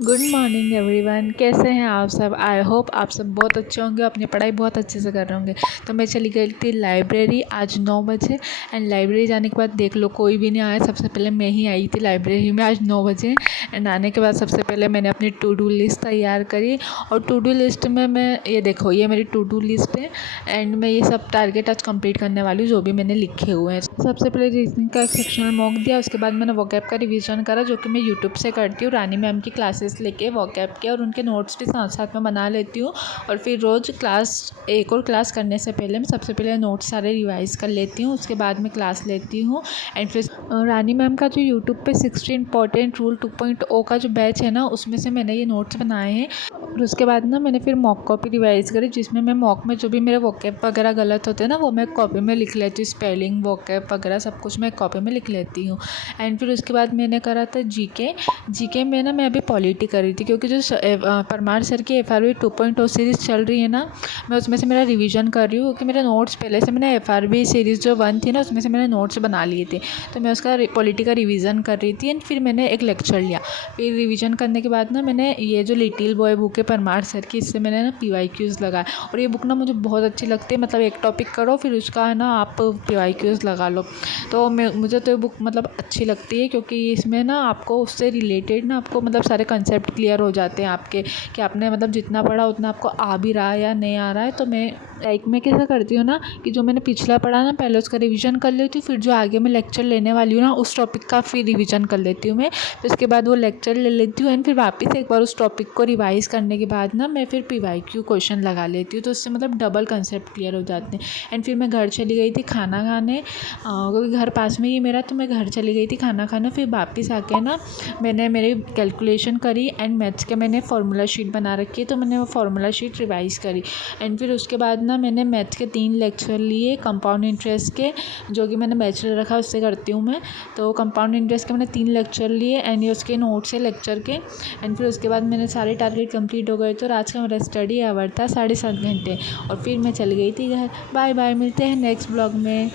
Good morning everyone. कैसे हैं आप सब? आई होप आप सब बहुत अच्छे होंगे, अपनी पढ़ाई बहुत अच्छे से कर रहे होंगे। तो मैं चली गई थी लाइब्रेरी आज 9 बजे। एंड लाइब्रेरी जाने के बाद देख लो कोई भी नहीं आया, सबसे पहले मैं ही आई थी लाइब्रेरी में आज 9 बजे। एंड आने के बाद सबसे पहले मैंने अपनी टू डू लिस्ट तैयार करी। और टू डू लिस्ट में मैं ये देखो, ये मेरी टू डू लिस्ट है। एंड मैं ये सब टारगेट आज कंप्लीट करने वाली हूँ जो भी मैंने लिखे हुए हैं। सबसे पहले रीजनिंग का एक सेक्शनल मॉक दिया, उसके बाद मैंने वोकैब का रिवीजन करा जो कि मैं यूट्यूब से करती हूँ। रानी मैम की क्लासेस लेके वोकैब के और उनके नोट्स भी साथ साथ में बना लेती हूँ। और फिर रोज़ एक और क्लास करने से पहले मैं सबसे पहले नोट्स सारे रिवाइज़ कर लेती हूँ, उसके बाद मैं क्लास लेती हूँ। एंड फिर रानी मैम का जो यूट्यूब पे 60 इंपॉर्टेंट रूल 2.0 का जो बैच है ना, उसमें से मैंने ये नोट्स बनाए हैं। और उसके बाद ना मैंने फिर मॉक कॉपी रिवाइज़ करी, जिसमें मैं मॉक में जो भी मेरे वोकैब वगैरह गलत होते हैं ना, वो मैं कॉपी में लिख लेती हूँ। स्पेलिंग वोकैब वगैरह सब कुछ मैं कॉपी में लिख लेती हूँ। एंड फिर उसके बाद मैंने करा था जीके में ना मैं अभी पॉलिटी कर रही थी, क्योंकि जो परमार सर की FRB 2.0 सीरीज़ चल रही है ना, मैं उसमें से मेरा रिवीजन कर रही हूँ। क्योंकि मेरे नोट्स पहले से मैंने FRB सीरीज़ जो 1 थी ना, उसमें से मैंने नोट्स बना लिए थे, तो मैं उसका पॉलिटी का रिवीजन कर रही थी। एंड फिर मैंने एक लेक्चर लिया। फिर रिवीजन करने के बाद ना मैंने ये जो लिटिल बॉय बुक है परमार सर की, इससे मैंने ना PYQs लगाए। और ये बुक ना मुझे बहुत अच्छी लगती है, मतलब एक टॉपिक करो फिर उसका है ना आप PYQs लगा लो। तो मुझे तो ये बुक मतलब अच्छी लगती है, क्योंकि इसमें ना आपको उससे रिलेटेड ना आपको मतलब सारे कंसेप्ट क्लियर हो जाते हैं आपके, कि आपने मतलब जितना पढ़ा उतना आपको आ भी रहा है या नहीं आ रहा है। तो मैं कैसा करती हूँ ना कि जो मैंने पिछला पढ़ा ना पहले उसका रिवीजन कर लेती हूँ, फिर जो आगे मैं लेक्चर लेने वाली हूँ ना उस टॉपिक का फिर रिवीजन कर लेती हूँ मैं। फिर उसके बाद वो लेक्चर ले लेती हूँ। एंड फिर वापस एक बार उस टॉपिक को रिवाइज़ करने के बाद ना मैं फिर PYQ क्वेश्चन लगा लेती हूँ, तो उससे मतलब डबल कंसेप्ट क्लियर हो जाते हैं। एंड फिर मैं घर चली गई थी खाना खाने, क्योंकि घर पास में ही मेरा, तो मैं घर चली गई थी खाना खाने। फिर वापस आके ना मैंने मेरी कैलकुलेशन करी एंड मैथ्स के मैंने फार्मूला शीट बना रखी है, तो मैंने वो फार्मूला शीट रिवाइज़ करी। एंड फिर उसके बाद ना मैंने मैथ्स के 3 लेक्चर लिए कंपाउंड इंटरेस्ट के, जो कि मैंने बैचलर रखा उससे करती हूँ मैं। तो कंपाउंड इंटरेस्ट के मैंने 3 लेक्चर लिए एंड ये उसके नोट्स है लेक्चर के। एंड फिर उसके बाद मैंने सारे टारगेट कंप्लीट हो गए। तो आज का मेरा स्टडी आवर था 7.5 घंटे। और फिर मैं चली गई थी घर। बाय बाय, मिलते हैं नेक्स्ट ब्लॉग में।